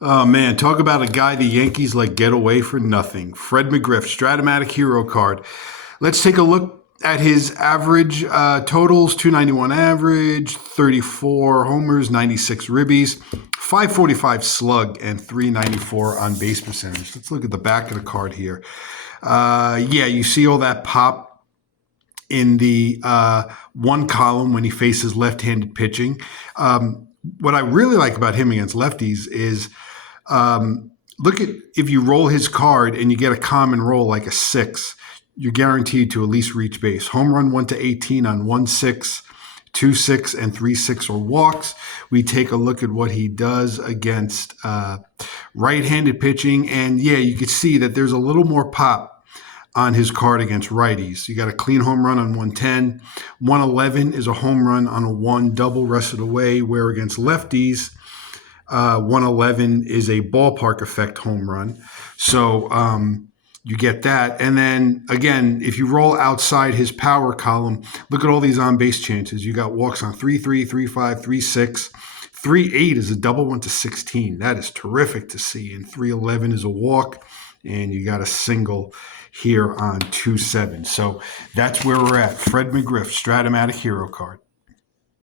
Oh man, talk about a guy the Yankees let get away for nothing. Fred McGriff, Stratomatic Hero card. Let's take a look at his average totals: 291 average, 34 homers, 96 ribbies, 545 slug, and 394 on base percentage. Let's look at the back of the card here. Yeah, you see all that pop in the one column when he faces left-handed pitching. What I really like about him against lefties is look at if you roll his card and you get a common roll like a 6, you're guaranteed to at least reach base. Home run 1 to 18 on 1-6, 2-6, and 3-6 or walks. We take a look at what he does against right-handed pitching, and yeah, you can see that there's a little more pop on his card against righties. You got a clean home run on 110. 111 is a home run on a 1 double rest of the way, where against lefties, 111 is a ballpark effect home run. So you get that. And then again, if you roll outside his power column, look at all these on base chances. You got walks on 3-3, 3-5, 3-6. 3-8 is a double 1 to 16. That is terrific to see. And 3-11 is a walk. And you got a single here on 2-7. So that's where we're at. Fred McGriff, Stratomatic Hero card.